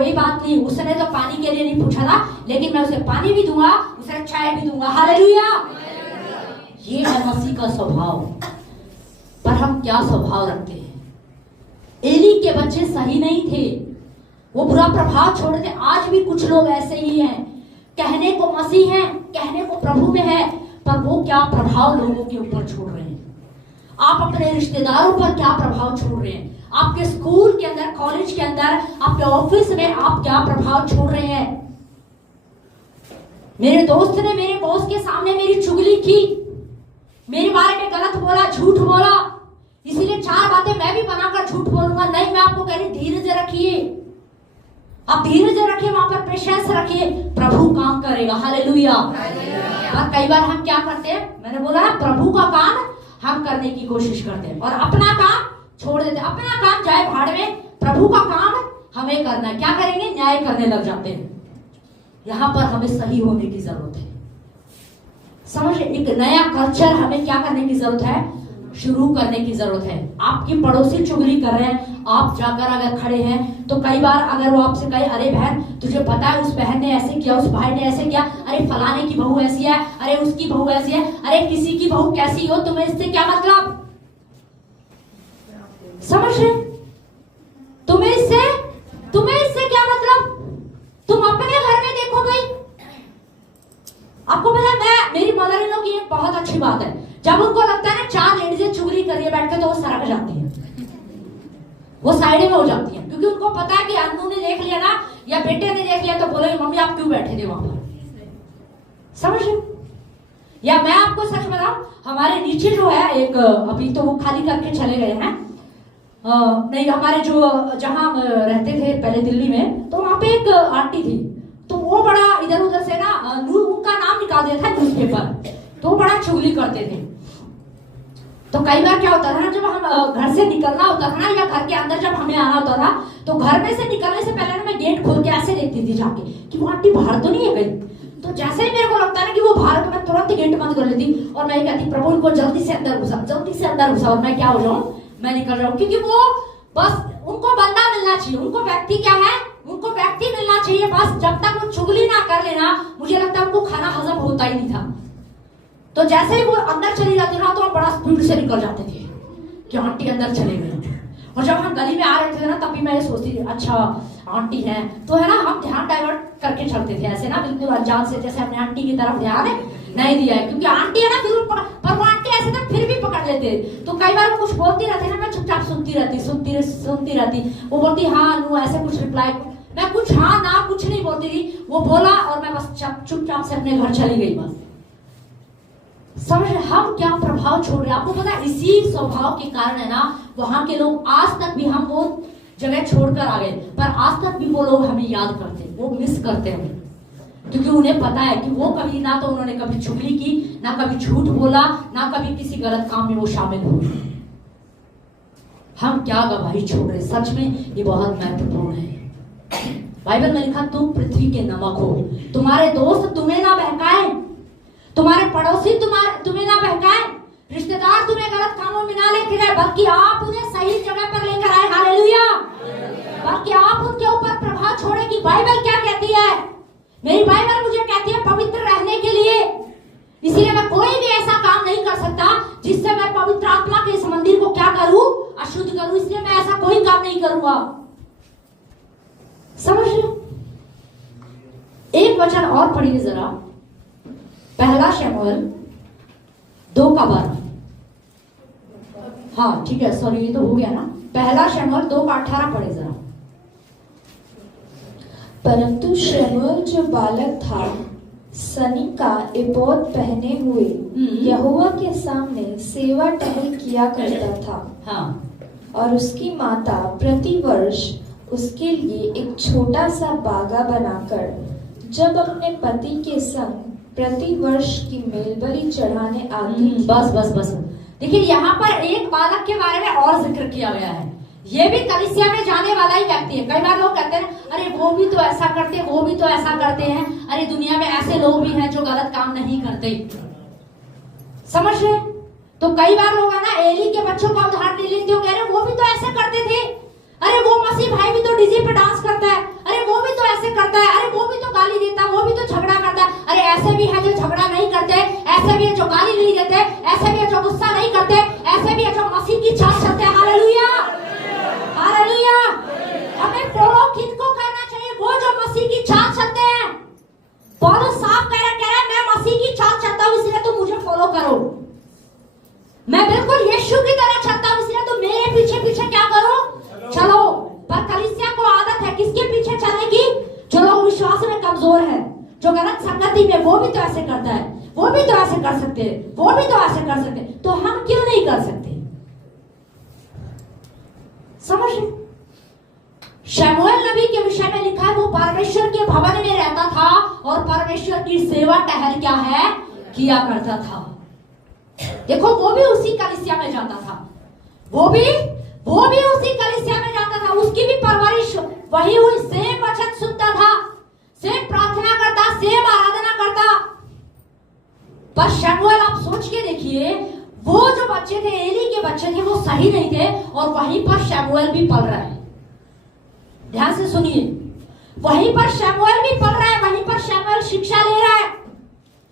कोई बात नहीं, उसने तो पानी के लिए नहीं पूछा था, लेकिन मैं उसे पानी भी दूंगा, उसे चाय भी दूंगा। हालेलुया। ये है मसीह का स्वभाव। पर हम क्या स्वभाव रखते हैं? एली के बच्चे सही नहीं थे, वो बुरा प्रभाव छोड़ दे। आज भी कुछ लोग ऐसे ही हैं, कहने को मसीह हैं, कहने को प्रभु में है, पर वो क्या प्रभाव लोगों के ऊपर छोड़ रहे हैं। आप अपने रिश्तेदारों पर क्या प्रभाव छोड़ रहे हैं? आपके स्कूल के अंदर, कॉलेज के अंदर, आपके ऑफिस में आप क्या प्रभाव छोड़ रहे हैं? मेरे दोस्त ने मेरे बॉस के सामने मेरी चुगली की, मेरे बारे में गलत बोला, झूठ बोला, इसीलिए 4 बातें मैं भी बनाकर झूठ बोलूंगा। नहीं, मैं आपको कह रही धीरज रखिए, आप धीरज रखिए, वहां पर पेशेंस रखिए, प्रभु काम करेगा। हालेलुया। और कई बार हम क्या करते हैं, मैंने बोला प्रभु का काम हम करने की कोशिश करते हैं और अपना काम छोड़ देते हैं। अपना काम जाए भाड़ में, प्रभु का काम हमें करना है। क्या करेंगे? न्याय करने लग जाते हैं। यहां पर हमें सही होने की जरूरत है। समझ, एक नया कल्चर हमें क्या करने की जरूरत है? शुरू करने की जरूरत है। आपकी पड़ोसी चुगली कर रहे हैं, आप जाकर अगर खड़े हैं तो कई बार अगर वो आपसे कहे, अरे बहन तुझे पता है उस बहन ने ऐसे किया, उस भाई ने ऐसे किया, अरे फलाने की बहू ऐसी है, अरे उसकी बहू ऐसी है, अरे किसी की बहू कैसी हो, तुम्हें इससे क्या मतलब? समझ रहे? तुम्हें इससे क्या मतलब? तुम अपने घर में देखो भाई। आपको पता है, मेरी मदर इन लॉ की एक बहुत अच्छी बात है, जब उनको लगता है ना 4 लेडीजें चुगली करिए बैठ के, तो वो सरक जाती है, वो साइड में हो जाती है, क्योंकि उनको पता है कि अन्नू ने देख लिया ना या बेटे ने देख लिया तो बोलेंगे मम्मी आप क्यों बैठे थे वहां पर। समझ? या मैं आपको सच बताऊं, हमारे नीचे जो है एक, अभी तो वो खाली करके चले गए हैं, नहीं हमारे जो जहां रहते थे पहले दिल्ली में, तो वहां पे एक आंटी थी, तो वो बड़ा इधर उधर से ना उनका नाम निकाल दिया था न्यूज़पेपर, तो वो बड़ा चुगली करते थे। तो कई बार क्या होता था ना, जब हम घर से निकलना होता था ना, या घर के अंदर जब हमें आना होता था, तो घर में से निकलने से पहले ना मैं गेट खोल के ऐसे देखती थी जाके कि वो आंटी बाहर तो नहीं है गई। तो जैसे ही मेरे को लगता है ना कि वो बाहर, तो मैं तुरंत गेट बंद कर लेती और मैं कहती प्रभु उनको जल्दी से अंदर घुसा, जल्दी से अंदर घुसा, और मैं क्या हो जाऊं, मैं निकल जाऊं। क्योंकि वो बस उनको बंदा मिलना चाहिए, उनको व्यक्ति क्या है, उनको व्यक्ति मिलना चाहिए बस। जब तक वो चुगली ना कर लेना, मुझे लगता है उनको खाना हजम होता ही नहीं था। तो जैसे ही वो अंदर चली जाती ना, तो हम बड़ा स्पीड से निकल जाते थे कि आंटी अंदर चले गए। और जब हम गली में आ रहे थे ना, तभी मैं ये सोचती थी अच्छा आंटी है, तो है ना हम ध्यान डाइवर्ट करके चलते थे ऐसे ना, बिल्कुल अनजान से, जैसे हमने आंटी की तरफ ध्यान नहीं दिया है, क्योंकि आंटी है ना फिर पर वो आंटी ऐसे ना फिर भी पकड़ लेते। तो कई बार वो कुछ बोलती रहती ना, मैं चुपचाप सुनती रहती। वो बोलती हाँ नू, ऐसे कुछ रिप्लाई, मैं कुछ हाँ ना कुछ नहीं बोलती थी। वो बोला और मैं बस चुपचाप से अपने घर चली गई बस। समझ, हम क्या प्रभाव छोड़ रहे हैं? आपको पता है, इसी स्वभाव के कारण है ना वहां के लोग आज तक भी, हम वो जगह छोड़कर आ गए, पर आज तक भी वो लोग हमें याद करते, वो मिस करते हैं, क्योंकि उन्हें पता है कि वो कभी ना तो उन्होंने कभी चुगली की, ना कभी झूठ बोला, ना कभी किसी गलत काम में वो शामिल हुए। हम क्या गवाही छोड़ रहे? सच में ये बहुत महत्वपूर्ण है। बाइबल में लिखा तुम पृथ्वी के नमक हो, तुम्हारे दोस्त तुम्हें ना बहकाए, तुम्हारे पड़ोसी तुम्हें ना बहकाए, रिश्तेदार तुम्हें गलत कामों में ना लेकर आए, बल्कि आप उन्हें सही जगह पर लेकर आए। हालेलुया। बल्कि आप उनके ऊपर प्रभाव छोड़े। कि बाइबल क्या कहती है? मेरी बाइबल मुझे कहती है पवित्र रहने के लिए, इसीलिए मैं कोई भी ऐसा काम नहीं कर सकता जिससे मैं पवित्र आत्मा के इस मंदिर को क्या करूं, अशुद्ध करूं। इसलिए मैं ऐसा कोई काम नहीं करूंगा। समझ लो। एक वचन और पढ़िए जरा, पहला शमूएल 2:12। हाँ ठीक है, सॉरी ये तो हो गया ना। पहला शमूएल 2:18 पढ़े जरा। परंतु शमूएल जो बालक था, सनी का एपोद पहने हुए यहोवा के सामने सेवा टहल किया करता था। हाँ। और उसकी माता प्रतिवर्ष उसके लिए एक छोटा सा बागा बनाकर जब अपने पति के संग प्रतिवर्ष की मेलबलि चढ़ाने आती थी। बस देखिए, यहाँ पर एक बालक के बारे में और जिक्र किया गया है। ये भी कलीसिया में जाने वाला ही व्यक्ति है। कई बार लोग कहते हैं अरे वो भी तो ऐसा करते हैं, वो भी तो ऐसा करते हैं, अरे दुनिया में ऐसे लोग भी हैं जो गलत काम नहीं करते। समझ रहे? तो कई बार लोग है ना एली के बच्चों का उदाहरण ले लेते हो, कह रहे वो भी तो ऐसा करते थे, अरे वो मसीह भाई भी तो डीजे पे डांस करता है, अरे वो कमजोर है, जो गलत संगति में, वो भी तो ऐसे करता है, वो भी तो ऐसे कर सकते हैं, वो भी तो ऐसे कर सकते हैं, तो हम क्यों नहीं कर सकते? समझ रहे? शमूएल नबी के विषय में लिखा है वो परमेश्वर के भवन में रहता था और परमेश्वर की सेवा टहल क्या है किया करता था। देखो वो भी उसी कलीसिया में जाता था, वो भी उसी कलीसिया में जाता था, उसकी भी परवरिश वही हुई, सेम वचन सुनता था, सेम प्रार्थना करता, सेम आराधना करता। पर शमूएल आप सोच के देखिए, वो जो बच्चे थे, एली के बच्चे थे, वो सही नहीं थे और वहीं पर शमूएल भी पल रहा है। ध्यान से सुनिए, वहीं पर शमूएल भी पढ़ रहा है, वहीं पर शमूएल शिक्षा ले रहा है,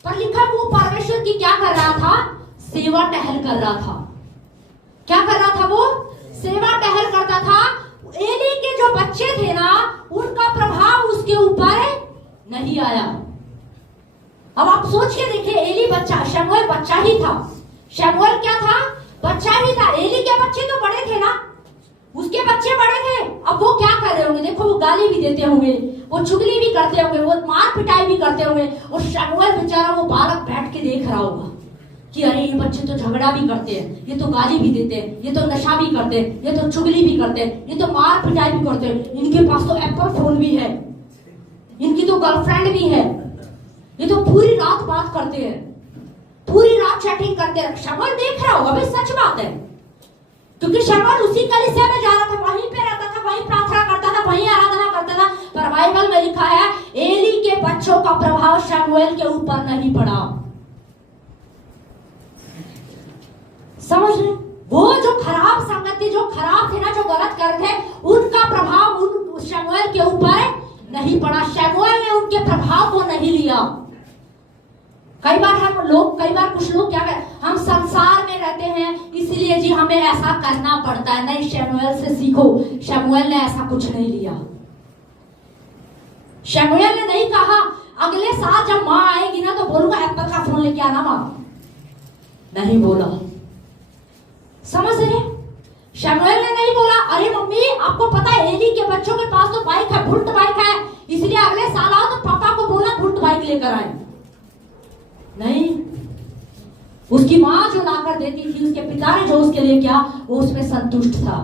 पर लिखा वो परमेश्वर की क्या कर रहा था? सेवा टहल कर रहा था। क्या कर रहा था? वो सेवा टहल करता था। एली के जो बच्चे थे ना, उनका प्रभाव उसके ऊपर नहीं आया। अब आप सोच के देखिए, एली बच्चा, शमूएल बच्चा ही था। शमूएल क्या था? बच्चा ही था। एली के बच्चे तो बड़े थे ना, उसके बच्चे बड़े थे। अब वो क्या कर रहे होंगे? देखो वो गाली भी देते होंगे, वो चुगली भी करते होंगे, वो मार पिटाई भी करते होंगे, और शमूएल बेचारा वो बालक बैठ के देख रहा होगा कि अरे ये बच्चे तो झगड़ा भी करते हैं, ये तो गाली भी देते हैं, ये तो नशा भी करते हैं, ये तो चुगली भी करते हैं, ये तो मार पिटाई भी करते हैं, इनके पास तो एप्पल फोन भी है, इनकी तो गर्लफ्रेंड भी है, ये तो पूरी रात बात करते हैं, पूरी रात चैटिंग करते हैं। शमूएल देख रहा होगा, भाई सच बात है, क्योंकि शमूएल उसी कलीसिया में जा रहा था, वहीं पे रहता था, वहीं प्रार्थना करता था, वहीं आराधना करता था। पर बाइबल में लिखा है एली के बच्चों का प्रभाव शमूएल के ऊपर नहीं पड़ा। समझ रहे? वो जो खराब संगति, जो खराब थे ना, जो गलत कर रहे थे, उनका प्रभाव उन शमूएल के ऊपर नहीं पड़ा। शमूएल ने उनके प्रभाव को नहीं लिया। कई बार कुछ लोग क्या कहते, हम संसार में रहते हैं इसलिए जी हमें ऐसा करना पड़ता है। नहीं, शमूएल से सीखो। शमूएल ने ऐसा कुछ नहीं लिया। शमूएल ने नहीं कहा अगले साल जब माँ आएगी ना तो बोलूंगा एप्पल का फोन लेके आना माँ, नहीं बोला। समझ रहे? शमूएल ने नहीं बोला अरे मम्मी आपको पता है एली के बच्चों के पास तो बाइक है, बुलेट बाइक है, इसलिए अगले साल आओ, तो पापा को बोला बुलेट बाइक लेकर आए। नहीं, उसकी माँ जो लाकर देती थी, उसके पिता ने जो उसके लिए किया, वो उसमें संतुष्ट था।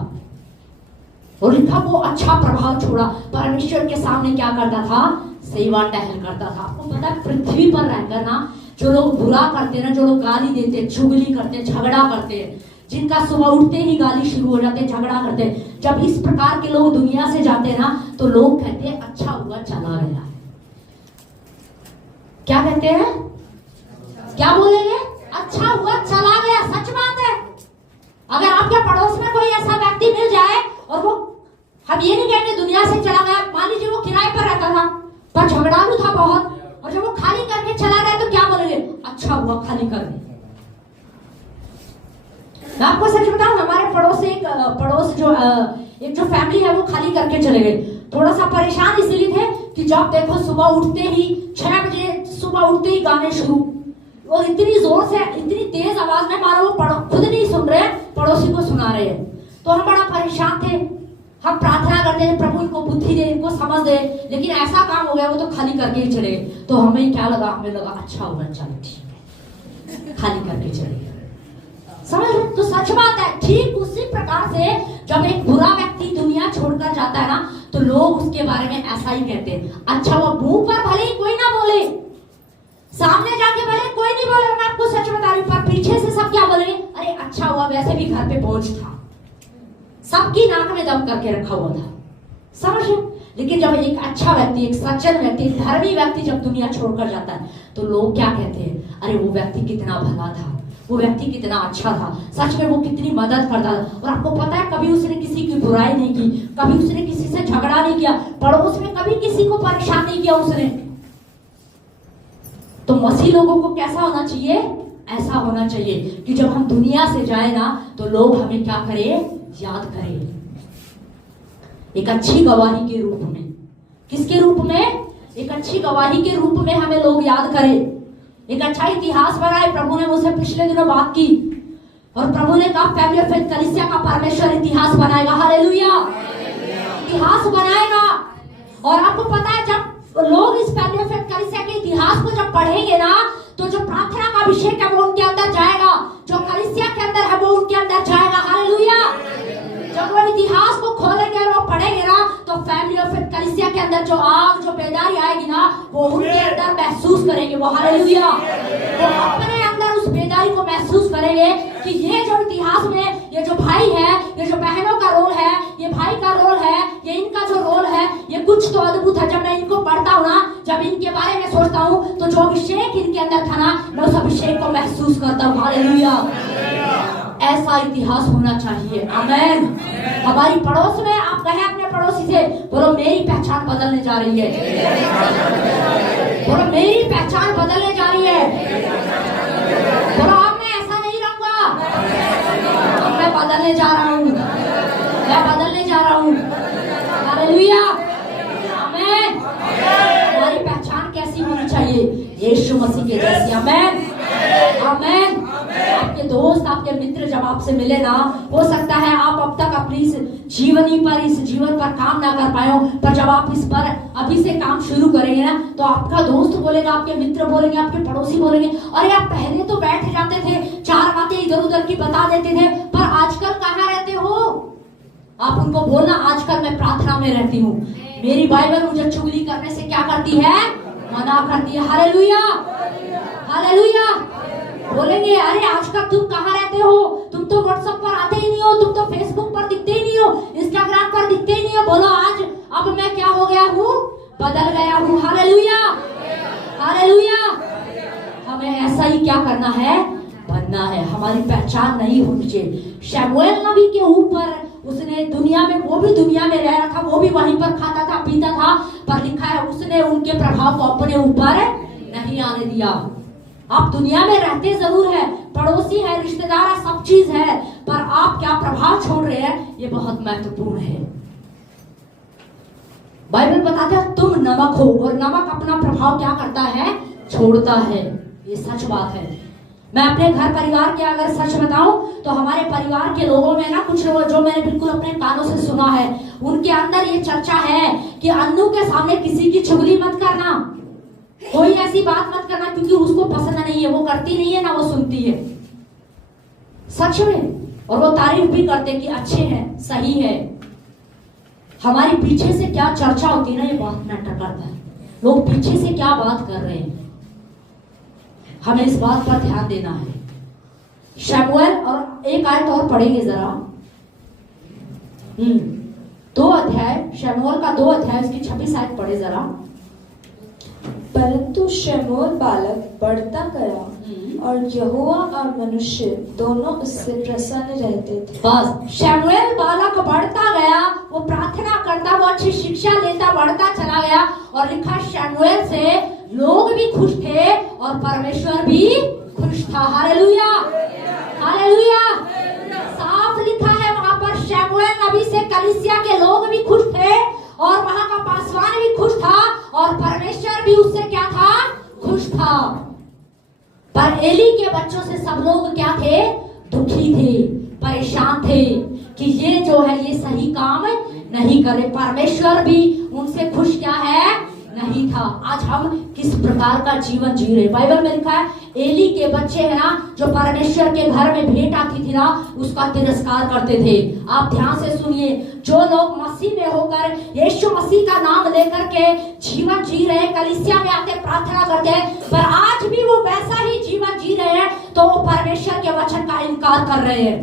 और लिखा वो अच्छा प्रभाव छोड़ा। परमेश्वर के सामने क्या करता था? सेवा टहल करता था। आपको पता है पृथ्वी पर रहकर ना जो लोग बुरा करते हैं ना, जो लोग गाली देते हैं, चुगली करते हैं, झगड़ा करते हैं, जिनका सुबह उठते ही गाली शुरू हो जाते हैं, झगड़ा करते हैं, जब इस प्रकार के लोग दुनिया से जाते हैं ना, तो लोग कहते हैं अच्छा हुआ चला गया। क्या कहते हैं? क्या बोलेंगे? अच्छा हुआ चला गया। सच बात है। अगर आपके पड़ोस में कोई ऐसा व्यक्ति मिल जाए और वो, हम ये नहीं कहेंगे दुनिया से चला गया, मान लीजिए वो किराए पर रहता था पर झगड़ालू था बहुत, और जब वो खाली करके चला गया तो क्या बोलेंगे? अच्छा हुआ खाली कर गए। मैं आपको सच बताऊं, हमारे एक जो फैमिली है वो खाली करके चले गए। थोड़ा सा परेशान इसलिए थे कि जब देखो सुबह उठते ही 6 बजे सुबह उठते ही गाने शुरू, और इतनी जोर से, इतनी तेज आवाज में, मानो वो खुद नहीं सुन रहे, पड़ोसी को सुना रहे हैं। तो हम बड़ा परेशान थे। हम प्रार्थना करते थे प्रभु इनको बुद्धि दे, इनको समझ दे, लेकिन ऐसा काम हो गया वो तो खाली करके ही चले गए। तो हमें क्या लगा? हमें लगा अच्छा होगा, चलो ठीक है, खाली करके चले गए। समझ? तो सच बात है। ठीक उसी प्रकार से जब एक बुरा व्यक्ति दुनिया छोड़कर जाता है ना, तो लोग उसके बारे में ऐसा ही कहते हैं। अच्छा वो मुंह पर भले ही कोई ना बोले, सामने जाके भले कोई नहीं बोले, मैं आपको सच बता रही हूं, पर पीछे से सब क्या बोलेंगे? अरे अच्छा हुआ, वैसे भी घर पे बोझ था, सबकी नाक में दम करके रखा हुआ था। समझ? लेकिन जब एक अच्छा व्यक्ति, एक सज्जन व्यक्ति, धर्मी व्यक्ति जब दुनिया छोड़कर जाता है, तो लोग क्या कहते हैं? अरे वो व्यक्ति कितना भला था, वो व्यक्ति कितना अच्छा था, सच में वो कितनी मदद करता था। और आपको पता है कभी उसने किसी की बुराई नहीं की, कभी उसने किसी से झगड़ा नहीं किया, पड़ोस में कभी किसी को परेशान नहीं किया उसने। तो मसीह लोगों को कैसा होना चाहिए? ऐसा होना चाहिए कि जब हम दुनिया से जाए ना, तो लोग हमें क्या करें? याद करें, एक अच्छी गवाही के रूप में। किसके रूप में? एक अच्छी गवाही के रूप में हमें लोग याद करें, एक अच्छा इतिहास बनाए। प्रभु ने मुझसे पिछले दिनों बात की, और प्रभु ने कहा फैमिली ऑफ फेथ कलीसिया का परमेश्वर इतिहास बनाएगा। हालेलुया, इतिहास बनाएगा। और आपको पता है जब लोग इस फैमिली को जब पढ़ेंगे ना तो जो प्रार्थना का अभिषेक है वो उनके अंदर जाएगा, जो कलीसिया के अंदर है वो उनके अंदर जाएगा। हालेलुया। जब वो इतिहास को खोलेंगे और वो पढ़ेंगे ना तो फैमिली और फिर कलीसिया के अंदर जो आग, जो बेदारी आएगी ना वो उनके अंदर महसूस करेंगे वो। हालेलुया। वो अपने अंदर उस बेदारी को महसूस करेंगे कि ये जो इतिहास में ये जो भाई है, ये जो बहनों का रोल है, ये भाई का रोल है, ये इनका जो रोल है, ये कुछ तो अद्भुत है। जब मैं इनको पढ़ता हूँ ना, जब इनके बारे में सोचता हूँ तो जो अभिषेक इनके अंदर था ना, मैं उस अभिषेक को महसूस करता हूँ। हालेलुया। ऐसा इतिहास होना चाहिए। आमीन। हमारी पड़ोस में आप कहें अपने पड़ोसी से, बोलो मेरी पहचान बदलने जा रही है, बोलो मेरी पहचान बदलने जा रही है, बोलो अब मैं ऐसा नहीं रहूंगा, अब मैं बदलने जा रहा हूँ, मैं बदलने जा रहा हूँ। हालेलुया। आमीन। हमारी पहचान कैसी होनी चाहिए? यीशु मसीह के जैसी। आमीन। आमीन। आपके दोस्त, आपके मित्र जब आपसे मिले ना, हो सकता है आप अब तक अपनी इस जीवन पर काम ना कर पाए हो, पर जब आप इस पर अभी से काम शुरू करेंगे ना तो आपका दोस्त बोलेगा, आपके मित्र बोलेंगे, आपके पड़ोसी बोलेंगे, अरे आप पहले तो बैठ जाते थे, चार बातें इधर उधर की बता देते थे, पर आजकल कहाँ रहते हो? आप उनको बोलना, आजकल मैं प्रार्थना में रहती हूँ, मेरी बाइबल मुझे चुगली करने से क्या करती है? मना करती है। हालेलुया। हालेलुया। बोलेंगे, अरे आजकल तुम कहाँ रहते हो? तुम तो व्हाट्सएप पर आते ही नहीं हो, तुम तो फेसबुक पर दिखते ही नहीं हो, इंस्टाग्राम पर दिखते ही नहीं हो। बोलो आज अब मैं क्या हो गया हूँ? बदल गया हूँ। हालेलुया। हालेलुया। हमें ऐसा ही क्या करना है? बनना है। हमारी पहचान नहीं होनी चाहिए। शमूएल नबी के ऊपर उसने दुनिया में, वो भी दुनिया में रह रहा था, वो भी वहीं पर खाता था पीता था, पर लिखा है उसने उनके प्रभाव को अपने ऊपर नहीं आने दिया। आप दुनिया में रहते जरूर है, पड़ोसी है, रिश्तेदार है, सब चीज है, पर आप क्या प्रभाव छोड़ रहे हैं, ये बहुत महत्वपूर्ण है। बाइबल बताता है तुम नमक हो, और नमक अपना प्रभाव क्या करता है? छोड़ता है। ये सच बात है। मैं अपने घर परिवार के अगर सच बताऊं तो हमारे परिवार के लोगों में ना, कुछ लोग जो मैंने बिल्कुल अपने कानों से सुना है, उनके अंदर ये चर्चा है कि अन्नू के सामने किसी की चुगली मत करना, कोई ऐसी बात मत करना, क्योंकि उसको पसंद नहीं है, वो करती नहीं है ना वो सुनती है। सच में। और वो तारीफ भी करते कि अच्छे हैं, सही है। हमारी पीछे से क्या चर्चा होती है ना, ये बहुत मैटर करता है। लोग पीछे से क्या बात कर रहे हैं, हमें इस बात पर ध्यान देना है। शमूएल, और एक आयत और पढ़ेंगे जरा, 2 अध्याय, शमूएल का 2 अध्याय, उसकी 26 आयत पढ़े जरा। परंतु शमूएल बालक बढ़ता गया और यहोवा और मनुष्य दोनों उससे प्रसन्न रहते थे। बस, शमूएल बालक बढ़ता गया, वो प्रार्थना करता, वो अच्छी शिक्षा लेता, बढ़ता चला गया, और लिखा शमूएल से लोग भी खुश थे और परमेश्वर भी खुश था। हालेलुया। हालेलुया। साफ लिखा है वहां पर, शमूएल नबी से कलीसिया के लोग भी खुश थे और वहां का पासवान भी खुश था और परमेश्वर भी उससे क्या था? खुश था। पर एली के बच्चों से सब लोग क्या थे? दुखी थे, परेशान थे कि ये जो है ये सही काम नहीं करे। परमेश्वर भी उनसे खुश क्या है? नहीं था। आज हम किस प्रकार का जीवन जी रहे? बाइबल में लिखा है एली के बच्चे है ना, जो परमेश्वर के घर में भेंट आती थी ना, उसका तिरस्कार करते थे। आप ध्यान से सुनिए, जो लोग मसीह में होकर यीशु मसीह का नाम लेकर के जीवन जी रहे, कलीसिया में आके प्रार्थना करते हैं, पर आज भी वो वैसा ही जीवन जी रहे हैं, तो वो परमेश्वर के वचन का इनकार कर रहे हैं।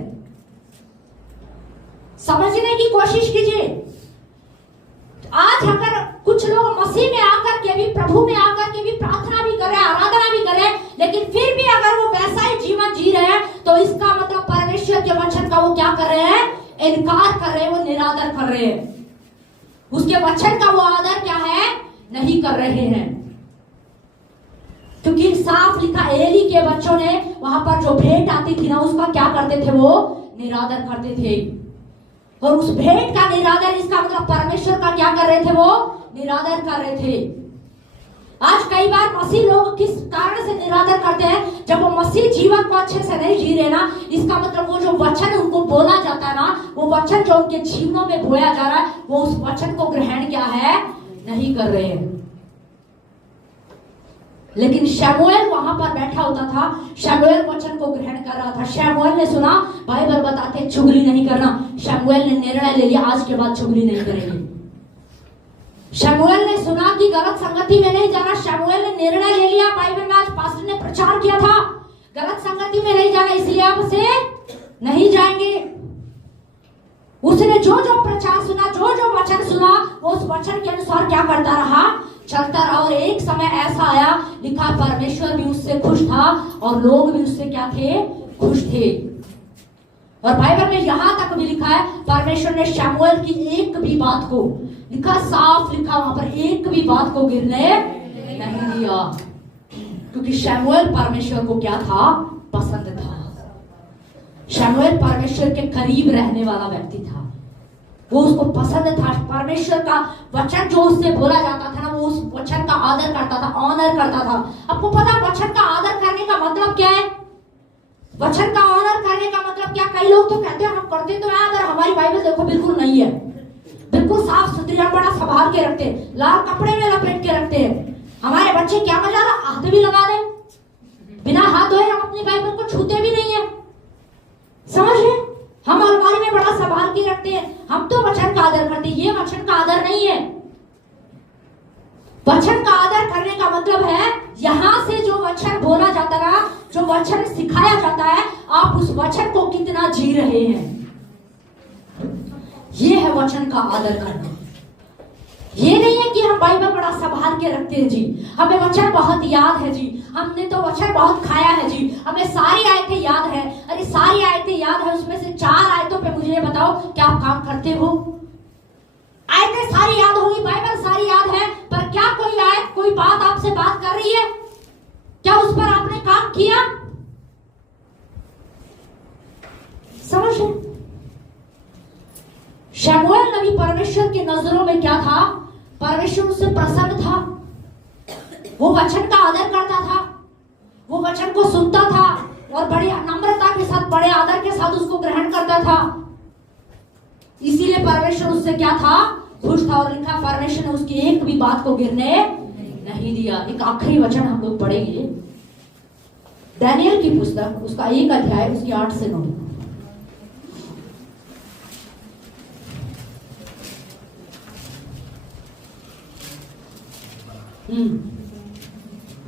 समझने की कोशिश कीजिए। आज अगर कुछ लोग मसीह में आकर के भी, प्रभु में आकर के भी प्रार्थना भी कर रहे हैं, आराधना भी कर रहे हैं, लेकिन फिर भी अगर वो वैसा ही जीवन जी रहे हैं, तो इसका मतलब परमेश्वर के वचन का वो क्या कर रहे हैं? इनकार कर रहे हैं, वो निरादर कर रहे हैं। उसके वचन का वो आदर क्या है? नहीं कर रहे हैं। क्योंकि साफ लिखा, एली के बच्चों ने वहां पर जो भेंट आती थी ना, उसका क्या करते थे? वो निरादर करते थे। और उस भेंट का निरादर, इसका मतलब परमेश्वर का क्या कर रहे थे? वो निरादर कर रहे थे। आज कई बार मसीह लोग किस कारण से निरादर करते हैं? जब वो मसीह जीवन को अच्छे से नहीं जी रहे ना, इसका मतलब वो जो वचन उनको बोला जाता है ना, वो वचन जो उनके जीवनों में बोया जा रहा है, वो उस वचन को ग्रहण क्या है? नहीं कर रहे हैं। लेकिन शमूएल वहां पर बैठा होता था, शमूएल वचन को ग्रहण कर रहा था। शमूएल ने सुना, बाइबल बताते हैं चुगली नहीं करना। शमूएल ने निर्णय ले लिया, आज के बाद चुगली नहीं करेंगे। शमूएल ने सुना कि गलत संगति में नहीं जाना, शमूएल ने निर्णय ले लिया। बाइबल में आज पास्टर ने प्रचार किया था, गलत संगति में नहीं जाना, इसलिए आप से नहीं जाएंगे। उसने जो जो प्रचार सुना, जो जो वचन सुना, वो उस वचन के अनुसार क्या करता रहा, चलता रहा। और एक समय ऐसा आया, लिखा परमेश्वर भी उससे खुश था और लोग भी उससे क्या थे, खुश थे। और बाइबल में यहां तक भी लिखा है, परमेश्वर ने शमूएल की एक भी बात को, लिखा साफ लिखा वहां पर, एक भी बात को गिरने नहीं दिया, क्योंकि शमूएल परमेश्वर को क्या था, पसंद था। शमूएल परमेश्वर के करीब रहने वाला व्यक्ति था, वो उसको पसंद था। परमेश्वर का वचन जो उससे बोला जाता था ना, वो उस वचन का आदर करता था, ऑनर करता था। आपको पता वचन का आदर करने का मतलब क्या है? वचन का ऑनर करने का मतलब क्या? कई लोग तो कहते हैं हम करते तो हैं, अगर हमारी बाइबल देखो बिल्कुल नहीं है, बिल्कुल साफ सुथरी, बड़ा संभाल के रखते हैं, लाल कपड़े में लपेट के रखते हैं। हमारे बच्चे क्या मजा, हाथ भी लगा दे, बिना हाथ धोए हम अपनी बाइबल को छूते भी नहीं है, समझे? हम अलमारी में बड़ा संभाल के रखते हैं, हम तो वचन का आदर करते हैं। ये वचन का आदर नहीं है। वचन का आदर करने का मतलब है, यहां से जो वचन बोला जाता है, जो वचन सिखाया जाता है, आप उस वचन को कितना जी रहे हैं, ये है वचन का आदर करना। ये नहीं है कि हम बाइबल बड़ा संभाल के रखते हैं जी, हमें वचन बहुत याद है जी, हमने तो वचन बहुत खाया है जी, हमें सारी आयतें याद है। अरे सारी आयतें याद है, उसमें से 4 आयतों पे मुझे ये बताओ क्या आप काम करते हो? आयतें सारी याद होगी, बाइबल सारी याद है, पर क्या कोई आयत, कोई बात आपसे बात कर रही है? क्या उस पर आपने काम किया? समझे? शमूएल नबी परमेश्वर की नजरों में क्या था? परमेश्वर उससे प्रसन्न था, वो वचन का आदर करता था, वो वचन को सुनता था और बड़ी नम्रता के साथ, बड़े आदर के साथ उसको ग्रहण करता था। इसीलिए परमेश्वर उससे क्या था, खुश था। और लिखा परमेश्वर ने उसकी एक भी बात को गिरने नहीं दिया। एक आखिरी वचन हम लोग पढ़ेंगे, दानियेल की पुस्तक, उसका 1 अध्याय, उसकी 8 से 9।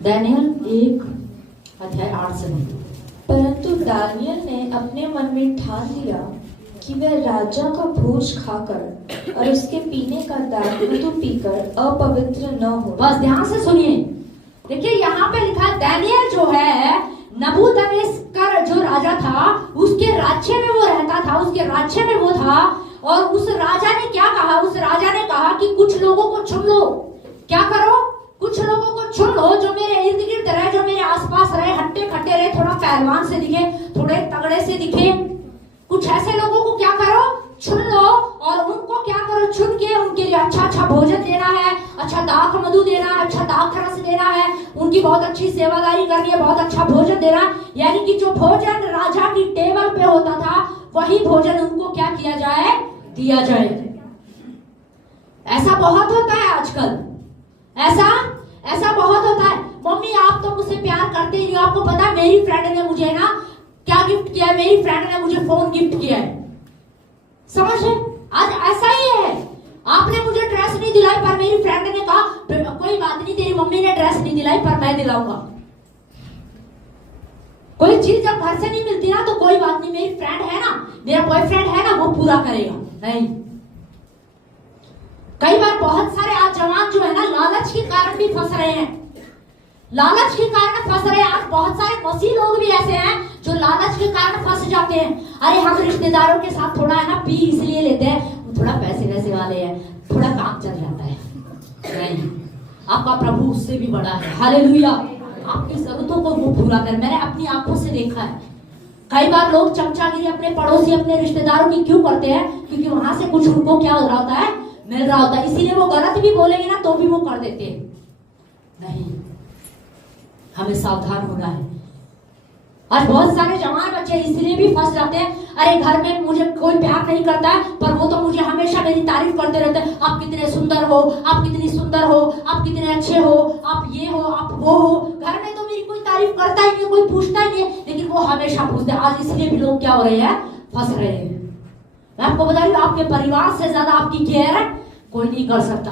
दानियेल 1 अध्याय 8 से 9। परंतु दानियेल ने अपने मन में ठान लिया कि वह राजा का भोज खाकर और उसके पीने का दाखमधु पीकर अपवित्र न हो। बस ध्यान से सुनिए, देखिए यहाँ पे लिखा है, दानियेल जो है, नबूकदनेस्सर जो राजा था, उसके राज्य में वो रहता था, उसके राज्य में वो था। और उस राजा ने क्या कहा? उस राजा ने कहा कि कुछ लोगों को चुन लो। क्या करो? कुछ लोगों को चुन लो जो मेरे इर्द गिर्द रहे, जो मेरे आसपास रहे, हट्टे खट्टे रहे, थोड़ा पहलवान से दिखे, थोड़े तगड़े से दिखे। कुछ ऐसे लोगों को क्या करो? चुन लो, और उनको क्या करो? चुन के उनके लिए अच्छा अच्छा भोजन देना है, अच्छा दाख मधु देना है, अच्छा दाख रस देना है, उनकी बहुत अच्छी सेवादारी करनी है, बहुत अच्छा भोजन देना। यानी कि जो भोजन राजा की टेबल पे होता था, वही भोजन उनको क्या किया जाए? दिया जाए। ऐसा बहुत होता है आजकल, ऐसा बहुत होता है। मम्मी आप तो मुझसे प्यार करते ही नहीं, आपको पता है मेरी फ्रेंड ने मुझे ना क्या गिफ्ट किया है, मेरी फ्रेंड ने मुझे फोन गिफ्ट किया है। समझे? आज ऐसा ही है, आपने मुझे ड्रेस नहीं दिलाई, पर मेरी फ्रेंड ने कहा कोई बात नहीं, तेरी मम्मी ने ड्रेस नहीं दिलाई पर मैं दिलाऊंगा। कोई चीज जब घर से नहीं मिलती ना, तो कोई बात नहीं, मेरी फ्रेंड है ना, मेरा बॉयफ्रेंड है ना, वो पूरा करेगा। नहीं, कई बार बहुत सारे आज जवान जो है ना, लालच के कारण भी फंस रहे हैं, लालच के कारण फंस रहे हैं। आज बहुत सारे मसीह लोग भी ऐसे हैं जो लालच के कारण फंस जाते हैं। अरे हम रिश्तेदारों के साथ थोड़ा है ना पी इसलिए लेते हैं, वो थोड़ा पैसे वैसे वाले हैं, थोड़ा काम चल जाता है। नहीं, आपका प्रभु उससे भी बड़ा है। हालेलुया। आपकी जरूरतों को वो पूरा कर। मैंने अपनी आंखों से देखा है, कई बार लोग चमचागिरी अपने पड़ोसी, अपने रिश्तेदारों की क्यों करते हैं? क्योंकि वहां से कुछ उनको क्या हो रहा होता है? मिल रहा होता है। इसीलिए वो गलत भी बोलेंगे ना तो भी वो कर देते हैं। नहीं, हमें सावधान होना है। आज बहुत सारे जवान बच्चे इसलिए भी फंस जाते हैं, अरे घर में मुझे कोई प्यार नहीं करता है, पर वो तो मुझे हमेशा मेरी तारीफ करते रहते हैं, आप कितने सुंदर हो, आप कितनी सुंदर हो, आप कितने अच्छे हो, आप ये हो, आप वो हो। घर में तो मेरी कोई तारीफ करता ही नहीं, कोई पूछता ही नहीं, लेकिन वो हमेशा पूछते हैं। आज इसलिए भी लोग क्या हो रहे हैं, फंस रहे हैं। मैं आपको बता रही हूँ, आपके परिवार से ज्यादा आपकी केयर कोई नहीं कर सकता।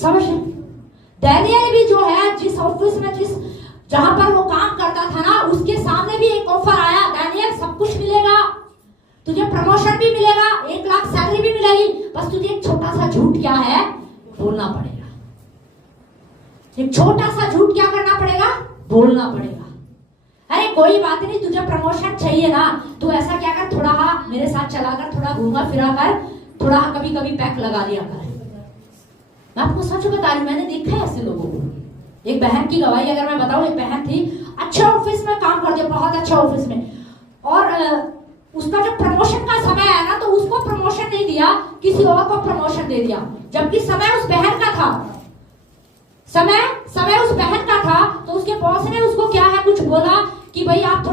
समझ? डैनियल भी जो है, जिस ऑफिस में, जिस जहां पर वो काम करता था ना, उसके सामने भी एक ऑफर आया, डैनियल सब कुछ मिलेगा, तुझे प्रमोशन भी मिलेगा, 1 लाख सैलरी भी मिलेगी, बस तुझे एक छोटा सा झूठ क्या है, बोलना पड़ेगा। एक छोटा सा झूठ क्या करना पड़ेगा, बोलना पड़ेगा। अरे कोई बात नहीं, तुझे प्रमोशन चाहिए ना, तू ऐसा क्या कर, थोड़ा मेरे साथ चला कर, थोड़ा घूमा फिरा कर, थोड़ा कभी कभी पैक लगा लिया कर। मैं आपको सच बता रही, मैंने देखा है ऐसे लोगों को। एक बहन की गवाही अगर मैं बताऊं, एक बहन थी, अच्छा ऑफिस में काम करती है, बहुत अच्छा ऑफिस में, और उसका जब प्रमोशन का समय आया ना, तो उसको प्रमोशन नहीं दिया, किसी और को प्रमोशन दे दिया, जबकि समय उस बहन का था, समय उस बहन का था। तो उसके बॉस ने उसको क्या है, कुछ बोला कि भाई आप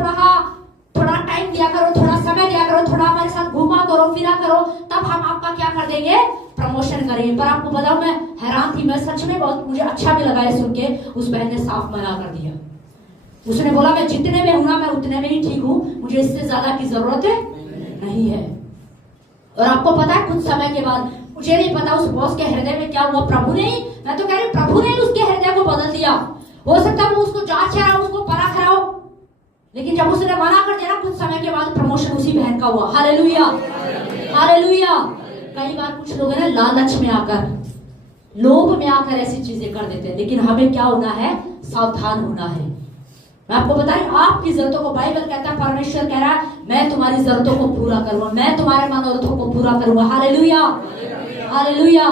थोड़ा टाइम दिया करो, थोड़ा समय दिया करो, थोड़ा हमारे साथ घूमा करो, फिरा करो, तब हम आपका क्या कर देंगे, प्रमोशन करेंगे। पर आपको बताओ, मैं हैरान थी, मैं सच में बहुत, मुझे अच्छा भी लगा ये सुन के, उस बहन ने साफ मना कर दिया। उसने बोला मैं जितने में हूं ना, मैं उतने में ही ठीक हूं, मुझे इससे ज्यादा की जरूरत नहीं है। और आपको पता है, कुछ समय के बाद, मुझे नहीं पता उस बॉस के हृदय में क्या हुआ, प्रभु ने ही, मैं तो कह रही प्रभु ने ही उसके हृदय को बदल दिया। हो सकता है वो उसको जांच रहा हो, उसको परख रहा हो, लेकिन जब उसने मना कर दिया, कुछ समय के बाद प्रमोशन उसी बहन का हुआ। Hallelujah, hallelujah. कई बार कुछ लोग है ना, लालच में आकर, लोभ में आकर ऐसी चीजें कर देते हैं, लेकिन हमें क्या होना है, सावधान होना है। मैं आपको बता रही हूं, आपकी जरूरतों को, बाइबल कहता है, परमेश्वर कह रहा है, मैं तुम्हारी जरूरतों को पूरा करूंगा, मैं तुम्हारे मनोरथों को पूरा करूंगा। Hallelujah, hallelujah.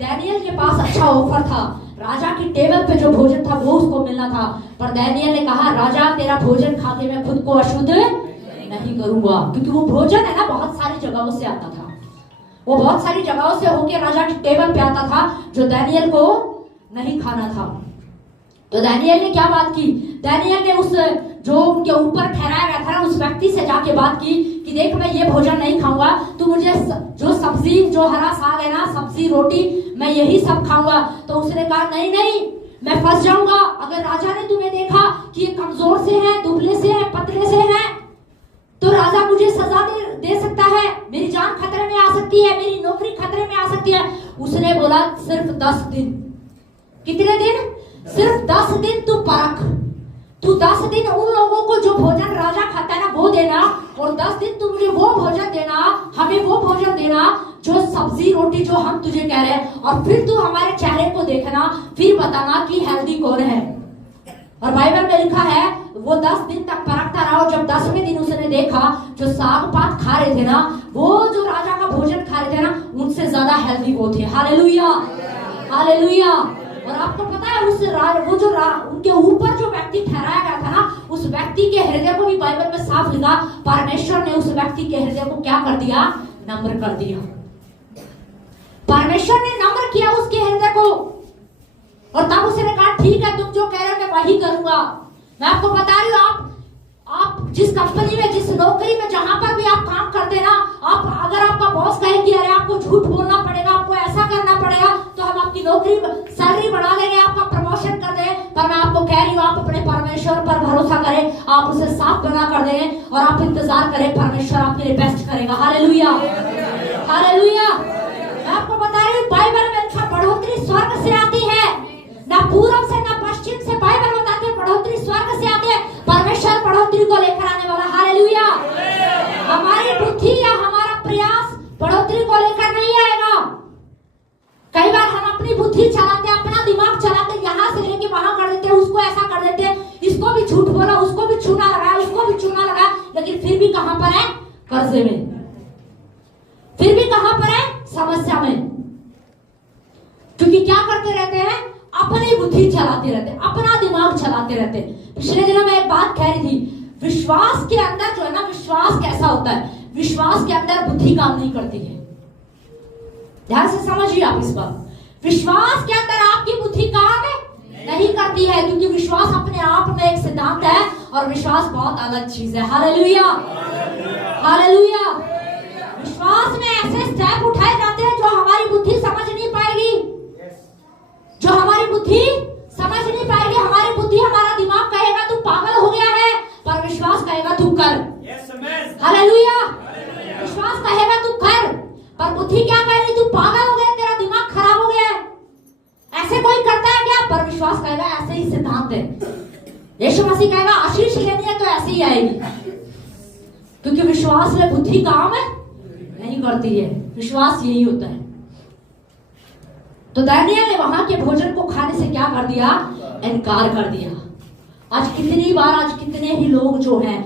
डैनियल के पास अच्छा ऑफर था, राजा की टेबल पे जो भोजन था वो उसको मिलना था, पर डैनियल ने कहा, राजा तेरा भोजन खा के मैं खुद को अशुद्ध नहीं करूंगा, क्योंकि वो भोजन है ना, बहुत सारी जगहों से आता था, वो बहुत सारी जगहों से होके राजा की टेबल पे आता था, जो डैनियल को नहीं खाना था। तो डैनियल ने क्या बात की, डैनियल ने उस जो उनके ऊपर ठहराया गया था ना, उस व्यक्ति से जाके बात की कि देख, मैं ये भोजन नहीं खाऊंगा, तू मुझे जो सब्जी, जो हरा साग है ना, सब्जी रोटी, मैं यही सब खाऊंगा। तो उसने कहा, नहीं नहीं, मैं फंस जाऊंगा, अगर राजा ने तुम्हें देखा कि ये कमजोर से है, दुबले से है, पतले से है, तो राजा मुझे सजा दे सकता है, मेरी जान खतरे में आ सकती है, मेरी नौकरी खतरे में आ सकती है। उसने बोला, सिर्फ 10 दिन। कितने दिन? सिर्फ 10 दिन तू परख, तू 10 दिन उन लोगों को जो भोजन राजा खाता है ना वो देना, और 10 दिन तू मुझे वो भोजन देना, हमें वो भोजन देना जो सब्जी रोटी जो हम तुझे कह रहे हैं, और फिर तू हमारे चेहरे को देखना, फिर बताना कि हेल्दी कौन है। और बाइबल में लिखा है, वो 10 दिन तक परखता रहा, और जब 10वें दिन उसने देखा जो साग पात खा रहे थे ना, वो जो राजा का भोजन खा रहे थे ना, उनसे ज्यादा हेल्दी वो थे। Hallelujah, hallelujah. और आपको पता है, उनके ऊपर जो व्यक्ति ठहराया गया था ना, उस व्यक्ति के हृदय को भी बाइबल में साफ लिखा, परमेश्वर ने उस व्यक्ति के हृदय को क्या कर दिया, नम्र कर दिया। परमेश्वर ने नम्र किया उसके हृदय को, और तब उसने कहा, ठीक है, तुम जो कह रहे हो मैं वही करूंगा। मैं आपको बता रही हूँ, आप जिस कंपनी में, जिस नौकरी में, जहां पर भी आप काम करते ना, आप अगर आपका बॉस कहे कि अरे आपको झूठ बोलना पड़ेगा, आपको ऐसा करना पड़ेगा, तो हम आपकी नौकरी सैलरी बढ़ा देंगे, आपका प्रमोशन कर दें, पर मैं आपको कह रही हूँ, आप अपने परमेश्वर पर भरोसा करें, आप उसे साफ बना कर दें, और आप इंतजार करें, परमेश्वर आपके लिए बेस्ट करेगा। Hallelujah, hallelujah. मैं आपको बता रही हूँ, बाइबल में अच्छा बढ़ोतरी स्वर्ग से आती है, ना पूर्व से ना पश्चिम से। बाइबल बताते हैं बढ़ोतरी स्वर्ग से आती है, परमेश्वर बढ़ोतरी को लेकर आने वाला। हालेलुया। हमारी बुद्धि या हमारा प्रयास बढ़ोतरी को लेकर नहीं आएगा। कई बार हम अपनी बुद्धि चलाते हैं, अपना दिमाग चलाते हैं, यहाँ से लेके वहां कर देते हैं, उसको ऐसा कर देते हैं, इसको भी झूठ बोला, उसको भी चूना लगाया, उसको भी चूना लगाया, लेकिन फिर भी कहां पर है, कर्जे में, फिर भी कहां पर है, समस्या में। क्योंकि क्या करते रहते हैं, अपनी बुद्धि चलाते रहते, अपना दिमाग चलाते रहते। पिछले दिनों में एक बात कह रही थी, विश्वास के अंदर जो है ना, विश्वास कैसा होता है, विश्वास के अंदर बुद्धि काम नहीं करती है। ध्यान से समझिए आप इस बात, विश्वास के अंदर आपकी बुद्धि काम नहीं करती है, क्योंकि विश्वास अपने आप में एक सिद्धांत है और विश्वास बहुत अलग चीज है। Hallelujah, hallelujah. विश्वास में ऐसे स्टेप उठाए जाते हैं जो हमारी बुद्धि समझ नहीं पाएगी, जो हमारी बुद्धि समझ नहीं पाएगी। हमारी बुद्धि, हमारा दिमाग कहेगा तू पागल हो गया है, पर विश्वास कहेगा तू कर। हालेलुया। विश्वास कहेगा तू कर, पर बुद्धि क्या कहेगी? तू पागल हो गया, तेरा दिमाग खराब हो गया है। ऐसे कोई करता है क्या? पर विश्वास कहेगा ऐसे ही सिद्धांत है। यीशु मसीह कहेगा आशीष लेनी है तो ऐसे ही आएगी, क्योंकि विश्वास में बुद्धि काम नहीं करती है। विश्वास यही होता है। तो दानियल ने वहां के भोजन को खाने से क्या कर दिया? इनकार कर दिया। आज कितनी बार, आज कितने ही लोग जो हैं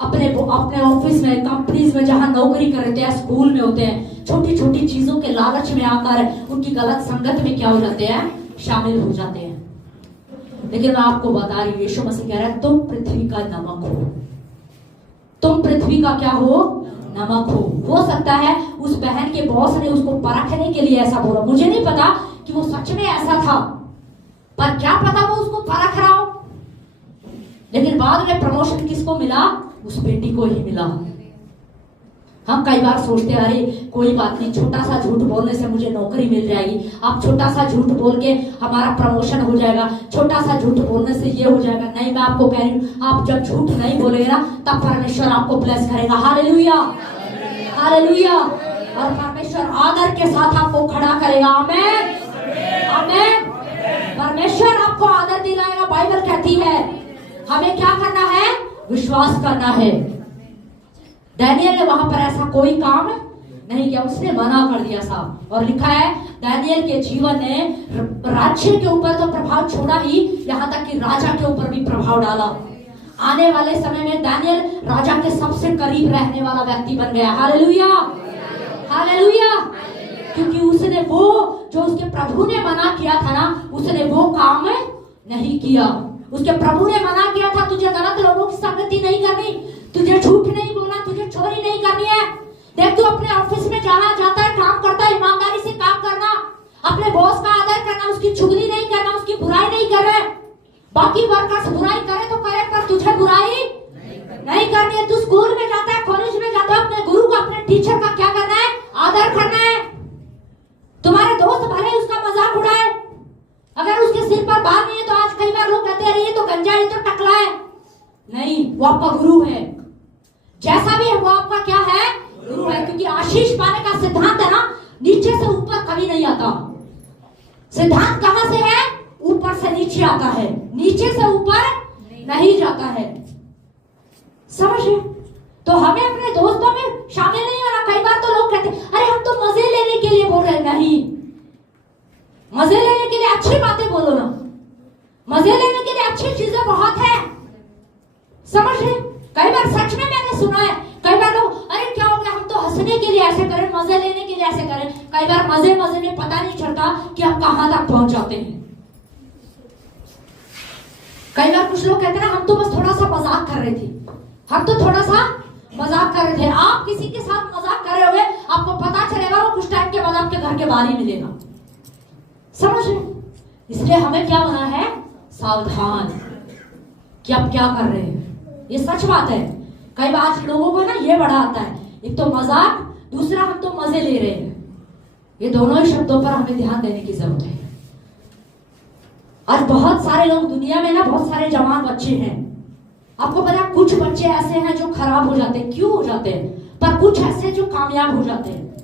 अपने ऑफिस में, कंपनीज में जहां नौकरी करते हैं, स्कूल में होते हैं, छोटी छोटी चीजों के लालच में आकर उनकी गलत संगत में क्या हो जाते हैं? शामिल हो जाते हैं। लेकिन मैं आपको बता रही हूँ, यीशु मसीह कह रहा है तुम पृथ्वी का नमक हो। तुम पृथ्वी का क्या हो? नमक हो सकता है उस बहन के बॉस ने उसको परखने के लिए ऐसा बोला। मुझे नहीं पता कि वो सच में ऐसा था, पर क्या पता वो उसको परख रहा हो। लेकिन बाद में प्रमोशन किसको मिला? उस बेटी को ही मिला। हम कई बार सोचते हैं अरे कोई बात नहीं, छोटा सा झूठ बोलने से मुझे नौकरी मिल जाएगी। आप छोटा सा झूठ बोल के हमारा प्रमोशन हो जाएगा, छोटा सा झूठ बोलने से ये हो जाएगा। नहीं, मैं आपको कह रही हूँ, आप जब झूठ नहीं बोलेंगे ना, तब परमेश्वर आपको ब्लेस करेगा। Hallelujah, hallelujah. और परमेश्वर आदर के साथ आपको खड़ा करेगा। आमीन, आमीन। परमेश्वर आपको आदर दिलाएगा। बाइबल कहती है हमें क्या करना है? विश्वास करना है। दानियल ने वहां पर ऐसा कोई काम नहीं किया, उसने मना कर दिया साहब। और लिखा है दानियल के जीवन ने राज्य के ऊपर तो प्रभाव छोड़ा ही, यहाँ तक कि राजा के ऊपर भी प्रभाव डाला। आने वाले समय में दानियल राजा के सबसे करीब रहने वाला व्यक्ति बन गया। Hallelujah, hallelujah. क्योंकि उसने वो जो उसके प्रभु ने मना किया था ना, उसने वो काम नहीं किया। उसके प्रभु ने मना किया था तुझे गलत लोगों की संगति नहीं करनी, तुझे झूठ नहीं बोलना, तुझे चोरी नहीं करनी है। देख तू अपने ऑफिस में जहां जाता है, काम करता है, ईमानदारी से काम करना, अपने बॉस का आदर करना, उसकी चुगली नहीं करना, उसकी बुराई नहीं करना। बाकी वर्कर्स बुराई करे तो करे, पर तुझे बुराई नहीं करनी है। तू स्कूल में जाता है, कॉलेज में जाता है, अपने गुरु का, अपने टीचर का क्या करना है? आदर करना है। तुम्हारे दोस्त भले उसका मजाक उड़ाए, अगर उसके सिर पर बाल नहीं है तो आज कई बार लोग कहते हैं ये तो गंजा, ये तो टकला है। नहीं, वो आपका गुरु है। जैसा भी है वो आपका क्या है? गुरु है। क्योंकि आशीष पाने का सिद्धांत है ना, नीचे से ऊपर कभी नहीं आता। सिद्धांत कहां से है? ऊपर से नीचे आता है, नीचे से ऊपर नहीं जाता है। समझे? तो हमें अपने दोस्तों में शामिल नहीं होना। कई बार तो लोग कहते हैं अरे हम तो मजे लेने के लिए बोल रहे हैं। नहीं, मजे लेने के लिए अच्छी बातें बोलो ना, मजे लेने के लिए अच्छी चीजें बहुत है। समझ रहे? कई बार सच में मैंने सुना है, कई बार लोग अरे क्या हो गया, हम तो हंसने के लिए ऐसे करें, मजे लेने के लिए ऐसे करें। कई बार मजे मजे में पता नहीं चलता कि हम कहां तक पहुंच जाते हैं। कई बार कुछ लोग कहते हैं हम तो बस थोड़ा सा मजाक कर रहे थे, हम तो थोड़ा सा मजाक कर रहे थे। आप किसी के साथ मजाक कर रहे होंगे, आपको पता चलेगा वो कुछ टाइम के बाद आपके घर के बाहर ही मिलेगा। समझ रहे? इसलिए हमें क्या होना है? सावधान कि आप क्या कर रहे हैं। ये सच बात है। कई बार आज लोगों को ना ये बड़ा आता है, एक तो मजाक, दूसरा हम तो मजे ले रहे हैं। ये दोनों ही शब्दों पर हमें ध्यान देने की जरूरत है। आज बहुत सारे लोग दुनिया में ना, बहुत सारे जवान बच्चे हैं, आपको पता है कुछ बच्चे ऐसे हैं जो खराब हो जाते हैं। क्यों हो जाते हैं? पर कुछ ऐसे जो कामयाब हो जाते हैं।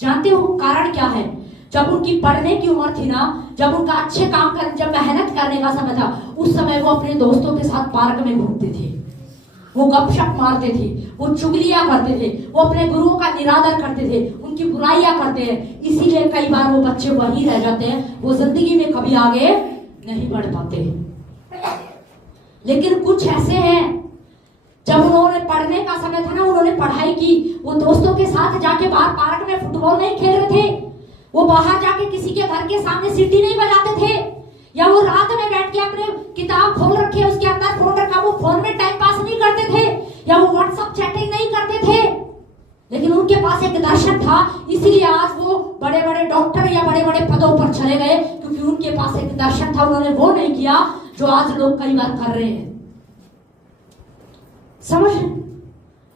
जानते हो कारण क्या है? जब उनकी पढ़ने की उम्र थी ना, जब उनका अच्छे काम कर, जब मेहनत करने का समय था, उस समय वो अपने दोस्तों के साथ पार्क में घूमते थे, वो गपशप मारते थे, वो चुगलियां करते थे, वो अपने गुरुओं का निरादर करते थे, उनकी बुराइयां करते हैं। इसीलिए कई बार वो बच्चे वहीं रह जाते हैं, वो जिंदगी में कभी आगे नहीं बढ़ पाते। लेकिन कुछ ऐसे हैं जब उन्होंने पढ़ने का समय था ना, उन्होंने पढ़ाई की, वो दोस्तों के साथ जाके बाहर पार्क में फुटबॉल नहीं खेल रहे थे, वो बाहर जाके किसी के घर के सामने सीटी नहीं बजाते थे, या वो रात में बैठ के अपने किताब खोल रखे उसके अंदर फोन रखा, वो फोन में टाइम पास नहीं करते थे, या वो व्हाट्सएप चैटिंग नहीं करते थे। लेकिन उनके पास एक दर्शन था, इसीलिए आज वो बड़े बड़े डॉक्टर या बड़े बड़े पदों पर चले गए, क्योंकि क्योंकि उनके पास एक दर्शन था, उन्होंने वो नहीं किया जो आज लोग कई बार कर रहे हैं। समझ रहे?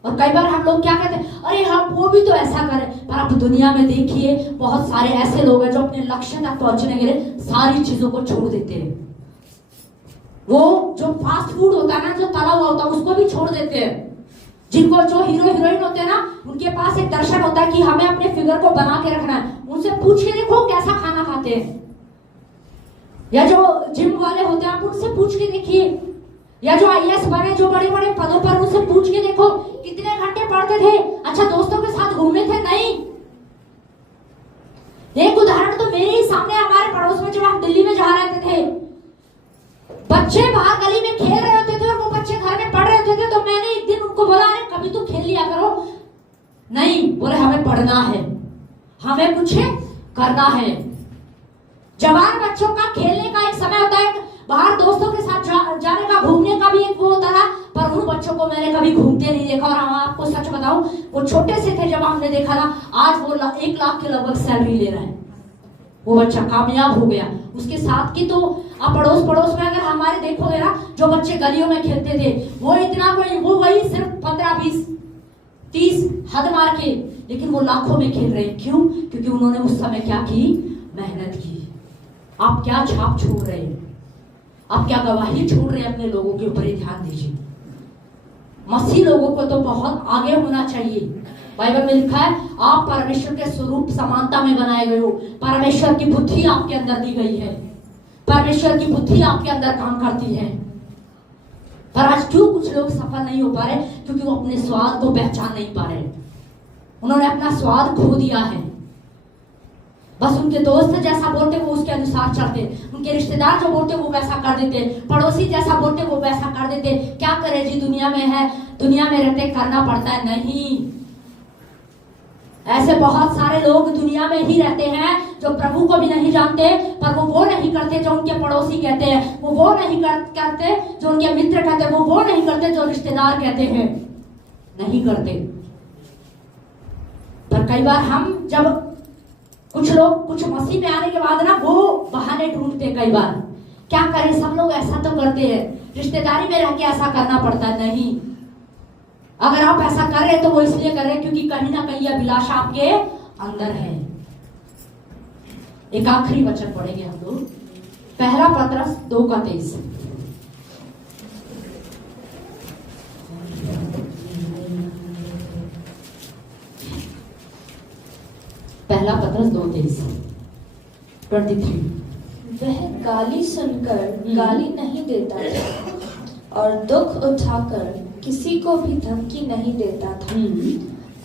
और कई बार हम लोग क्या कहते हैं, अरे हम वो भी तो ऐसा करें। पर आप दुनिया में देखिए बहुत सारे ऐसे लोग हैं जो अपने लक्ष्य तक पहुंचने के लिए सारी चीजों को छोड़ देते हैं। वो जो फास्ट फूड होता है ना, जो तला हुआ होता है, उसको भी छोड़ देते हैं। जिनको जो हीरो हीरोइन होते हैं ना, उनके पास एक दर्शन होता है कि हमें अपने फिगर को बना के रखना है। उनसे पूछ के देखो कैसा खाना खाते हैं। या जो जिम वाले होते हैं, आप उनसे पूछ के देखिए। या जो आईएएस बने, जो बड़े बड़े पदों पर, उनसे पूछ के देखो कितने घंटे पढ़ते थे। अच्छा, दोस्तों के साथ घूमते थे? नहीं। एक उदाहरण तो मेरे ही सामने, हमारे पड़ोस में जब हम दिल्ली में जा रहे थे, बच्चे बाहर गली में खेल रहे होते थे और वो बच्चे घर में पढ़ रहे होते थे। तो मैंने एक दिन उनको बोला, अरे कभी तो खेल लिया करो। नहीं, बोले हमें पढ़ना है, हमें कुछ करना है। जवान बच्चों का खेलने का एक समय होता है, बाहर दोस्तों के साथ जाने का, घूमने का भी एक वो होता था। पर उन बच्चों को मैंने कभी घूमते नहीं देखा। और हम आपको सच बताऊं, वो छोटे से थे जब हमने देखा ना, आज वो 1 लाख के लगभग सैलरी ले रहा है। वो बच्चा कामयाब हो गया। उसके साथ की तो आप पड़ोस में अगर हमारे देखोगे ना, जो बच्चे गलियों में खेलते थे, वो इतना कोई, वो वही सिर्फ 15, 20, 30 हद मार के, लेकिन वो लाखों में खेल रहे हैं। क्यों? क्योंकि उन्होंने उस समय क्या की? मेहनत की। आप क्या छाप छोड़ रहे हैं? आप क्या गवाही छोड़ रहे हैं अपने लोगों के ऊपर? ध्यान दीजिए। मसीह लोगों को तो बहुत आगे होना चाहिए। बाइबल में लिखा है, आप परमेश्वर के स्वरूप समानता में बनाए गए हो। परमेश्वर की बुद्धि आपके अंदर दी गई है। परमेश्वर की बुद्धि आपके अंदर काम करती है। पर आज क्यों कुछ लोग सफल नहीं हो पा रहे? क्योंकि वो अपने स्वाद को पहचान नहीं पा रहे। उन्होंने अपना स्वाद खो दिया है। बस उनके दोस्त जैसा बोलते वो उसके अनुसार चलते, उनके रिश्तेदार जो बोलते वो वैसा कर देते, पड़ोसी जैसा बोलते वो वैसा कर देते। क्या करे जी, दुनिया में है, दुनिया में रहते करना पड़ता है। नहीं, ऐसे बहुत सारे लोग दुनिया में ही रहते हैं जो प्रभु को भी नहीं जानते, पर वो नहीं करते जो उनके पड़ोसी कहते हैं, वो नहीं करते जो उनके मित्र कहते हैं, वो नहीं करते जो रिश्तेदार कहते हैं। नहीं करते। पर कई बार हम जब कुछ लोग कुछ मसीह में आने के बाद ना, वो बहाने ढूंढते। कई बार क्या करें, सब लोग ऐसा तो करते हैं, रिश्तेदारी में रह के ऐसा करना पड़ता है। नहीं, अगर आप ऐसा कर रहे तो वो इसलिए कर रहे क्योंकि कहीं ना कहीं अभिलाषा आपके अंदर है। एक आखिरी वचन पढ़ेंगे हम लोग, 1 पतरस 2:23। पहला पतरस 2:23। वह गाली सुनकर गाली नहीं देता था और दुख उठाकर किसी को भी धमकी नहीं देता था,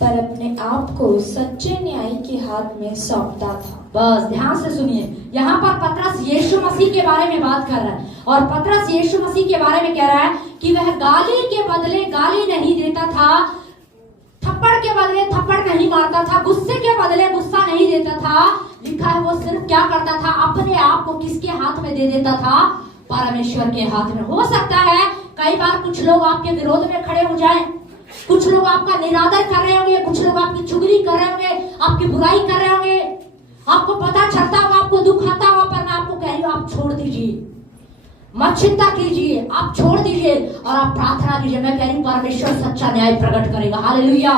पर अपने आप को सच्चे न्याय के हाथ में सौंपता था। बस ध्यान से सुनिए, यहाँ पर पतरस यीशु मसीह के बारे में बात कर रहा है। और पतरस यीशु मसीह के बारे में कह रहा है कि वह गाली के बदले गाली नहीं देता था, थप्पड़ के बदले थप्पड़ नहीं मारता था, गुस्से के बदले गुस्सा नहीं देता था। लिखा है वो सिर्फ क्या करता था? अपने आप को किसके हाथ में दे देता था? परमेश्वर के हाथ में। हो सकता है कई बार कुछ लोग आपके विरोध में खड़े हो जाएं, कुछ लोग आपका निरादर कर रहे होंगे, कुछ लोग आपकी चुगली कर रहे होंगे, आपकी बुराई कर रहे होंगे, आपको पता चलता होगा, आपको दुख आता होगा, पर मैं आपको कह रही हूँ आप छोड़ दीजिए, मत चिंता कीजिए, आप छोड़ दीजिए और आप प्रार्थना कीजिए। मैं कह रही हूँ परमेश्वर सच्चा न्याय प्रकट करेगा। हालेलुया।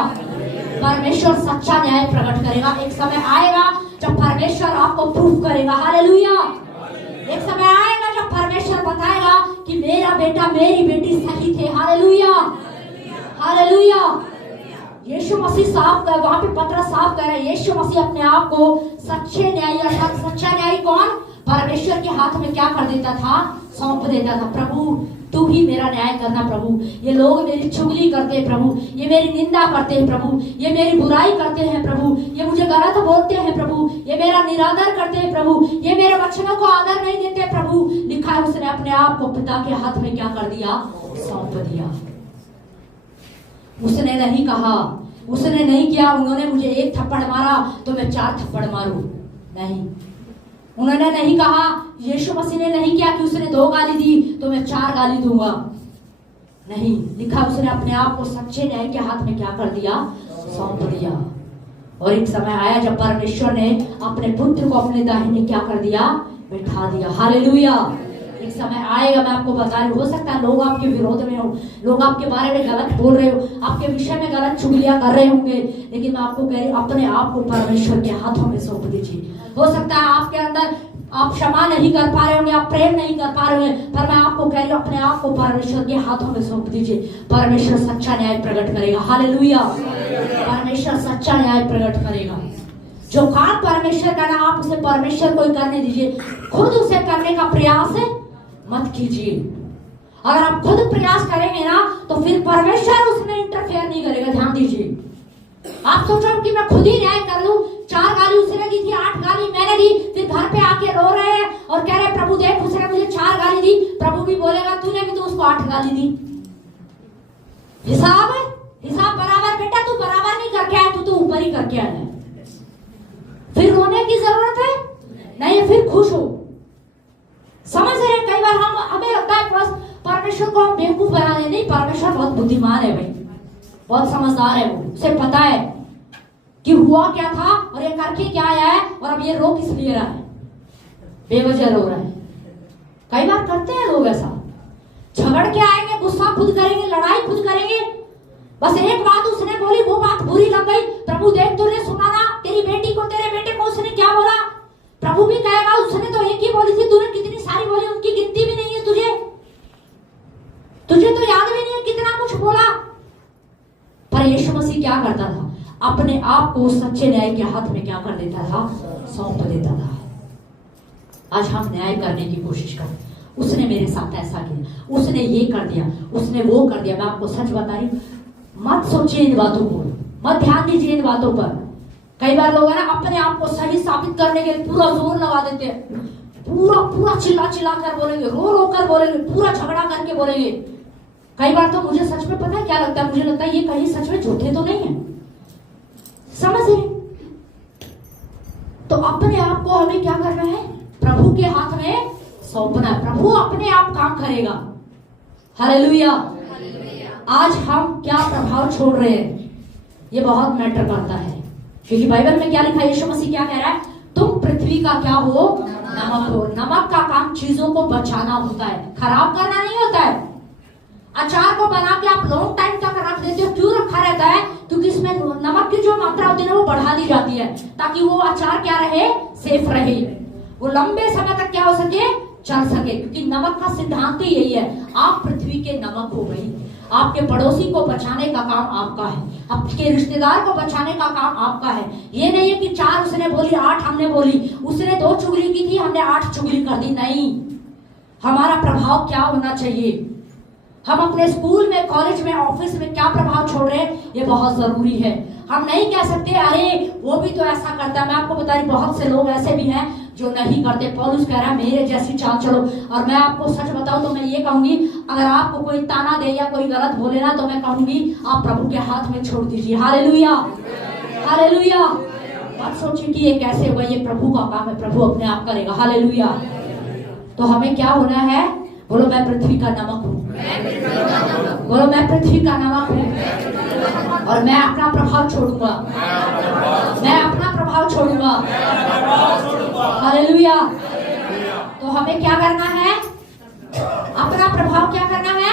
परमेश्वर सच्चा न्याय प्रकट करेगा। एक समय आएगा जब परमेश्वर आपको प्रूफ करेगा। हालेलुया। एक समय आएगा जब परमेश्वर बताएगा कि मेरा बेटा मेरी बेटी सही थे। Hallelujah, hallelujah. यीशु मसीह साफ कर, वहां पे पतरस साफ कर रहा है, यीशु मसीह अपने आप को सच्चे न्यायी, अर्थात सच्चा न्यायी कौन? परमेश्वर के हाथ में क्या कर देता था? सौंप देता था। प्रभु तू ही मेरा न्याय करना प्रभु। ये लोग मेरी चुगली करते हैं प्रभु, ये मेरी निंदा करते हैं प्रभु, ये मेरी बुराई करते हैं प्रभु, ये मुझे गलत बोलते हैं प्रभु, ये मेरा निरादर करते हैं प्रभु, ये मेरे वचनों को आदर नहीं देते प्रभु। लिखा है उसने अपने आप को पिता के हाथ में क्या कर दिया? सौंप दिया। उसने नहीं कहा, उसने नहीं किया उन्होंने मुझे 1 थप्पड़ मारा तो मैं 4 थप्पड़ मारूं। नहीं, उन्होंने नहीं कहा, यीशु मसीह ने नहीं किया कि उसने 2 गाली दी तो मैं 4 गाली दूंगा। नहीं, लिखा उसने अपने आप को सच्चे न्याय के हाथ में क्या कर दिया? सौंप दिया। और एक समय आया जब परमेश्वर ने अपने पुत्र को अपने दाहिने क्या कर दिया? बिठा दिया। हालेलुया। एक समय आएगा, मैं आपको बता रही हूं, हो सकता है लोग आपके विरोध में हो, लोग आपके बारे में गलत बोल रहे हो, आपके विषय में गलत चुगलियां कर रहे होंगे, लेकिन मैं आपको कह रही हूं, अपने आप को परमेश्वर के हाथों में सौंप दीजिए। हो सकता है आपके अंदर आप क्षमा नहीं कर पा रहे होंगे, आप प्रेम नहीं कर पा रहे होंगे, पर मैं आपको कह रही हूं, अपने आप को परमेश्वर के हाथों में सौंप दीजिए। परमेश्वर सच्चा न्याय प्रकट करेगा। हालेलुया। परमेश्वर सच्चा न्याय प्रकट करेगा। जो काम परमेश्वर का ना, आप उसे परमेश्वर को ही करने दीजिए, खुद उसे करने का प्रयास मत कीजिए। अगर आप खुद प्रयास करेंगे ना, तो फिर परमेश्वर उसमें इंटरफेयर नहीं करेगा। ध्यान दीजिए। आप सोचो कि मैं खुद ही न्याय कर लूं, 4 गाली उसने दी थी, 8 गाली मैंने दी, फिर घर पे आके रो रहे हैं और कह रहे प्रभु देख उसने मुझे 4 गाली दी। प्रभु भी बोलेगा तूने भी तो उसको 8 गाली दी। हिसाब बराबर बेटा, तू बराबर नहीं करके आया, तू तो ऊपर ही करके आया। फिर रोने की जरूरत है नहीं, फिर खुश हो। समझ रहे हैं? कई बार हमें लगता है परमेश्वर को हम बेवकूफ बना रहे। नहीं, परमेश्वर बहुत बुद्धिमान है भाई, बहुत समझदार है। वो उसे पता है कि हुआ क्या था और ये करके क्या आया है, और अब ये रो किस लिए रहा है, बेवजह रो रहा है। कई बार करते हैं लोग ऐसा, झगड़ के आएंगे, गुस्सा खुद करेंगे, लड़ाई खुद करेंगे। बस एक बात उसने बोली, वो बात बुरी लग गई। प्रभु देख तूने सुना ना, तेरी बेटी को, तेरे बेटे को उसने क्या बोला। प्रभु भी कहेगा उसने तो एक ही बोली थी, तूने कितनी सारी बोली, उनकी गिनती भी नहीं है तुझे तो याद भी नहीं है कितना कुछ बोला। पर यीशु मसीह क्या करता था, अपने आप को सच्चे न्याय के हाथ में क्या कर देता था, सौंप देता था। आज हम न्याय करने की कोशिश करें। उसने मेरे साथ ऐसा किया, उसने ये कर दिया, उसने वो कर दिया। मैं आपको सच बता रही हूं, मत सोचिए इन बातों को, मत ध्यान दीजिए इन बातों पर। कई बार लोग है ना, अपने आप को सही साबित करने के लिए पूरा जोर लगा देते हैं, पूरा चिल्ला कर बोलेंगे, रो कर बोलेंगे, पूरा झगड़ा करके बोलेंगे। कई बार तो मुझे सच में पता है क्या लगता है, मुझे लगता है ये कहीं सच में झूठे तो नहीं है। समझ रहे? तो अपने आप को हमें क्या करना है, प्रभु के हाथ में सौंपना है। प्रभु अपने आप काम करेगा। हालेलुया। आज हम क्या प्रभाव छोड़ रहे हैं, ये बहुत मैटर करता है। क्योंकि बाइबल में क्या लिखा है, यीशु मसीह क्या कह रहा है, तुम पृथ्वी का क्या हो, नमक हो। नमक का काम चीजों को बचाना होता है, खराब करना नहीं होता है। अचार को बना के आप लॉन्ग टाइम तक रख देते हो, क्यों रखा रहता है, क्योंकि इसमें नमक की जो मात्रा होती है ना, वो बढ़ा दी जाती है, ताकि वो अचार क्या रहे, सेफ रहे, वो लंबे समय तक क्या हो सके, चल सके। क्योंकि नमक का सिद्धांत ही यही है, आप पृथ्वी के नमक हो गई। आपके पड़ोसी को बचाने का काम आपका है, आपके रिश्तेदार को बचाने का काम आपका है। ये नहीं है कि 4 उसने बोली, 8 हमने बोली, उसने 2 चुगली की थी, हमने 8 चुगली कर दी। नहीं, हमारा प्रभाव क्या होना चाहिए, हम अपने स्कूल में, कॉलेज में, ऑफिस में क्या प्रभाव छोड़ रहे हैं, ये बहुत जरूरी है। हम नहीं कह सकते अरे वो भी तो ऐसा करता है। मैं आपको बता रही, बहुत से लोग ऐसे भी हैं जो नहीं करते। पौलुस कह रहा है मेरे जैसी चाल चलो। और मैं आपको सच बताऊं तो मैं ये कहूंगी, अगर आपको कोई ताना दे या कोई गलत बोले ना, तो मैं कहूंगी आप प्रभु के हाथ में छोड़ दीजिए। Hallelujah, hallelujah. मत सोचिए कि ये कैसे हुआ, ये प्रभु का काम है, प्रभु अपने आप करेगा। हालेलुया। तो हमें क्या होना है, बोलो मैं पृथ्वी का नमक हूँ, बोलो मैं पृथ्वी का नमक हूँ, और मैं अपना प्रभाव छोड़ूंगा, मैं अपना प्रभाव छोड़ूंगा। हालेलुया। तो हमें क्या करना है, अपना प्रभाव क्या करना है,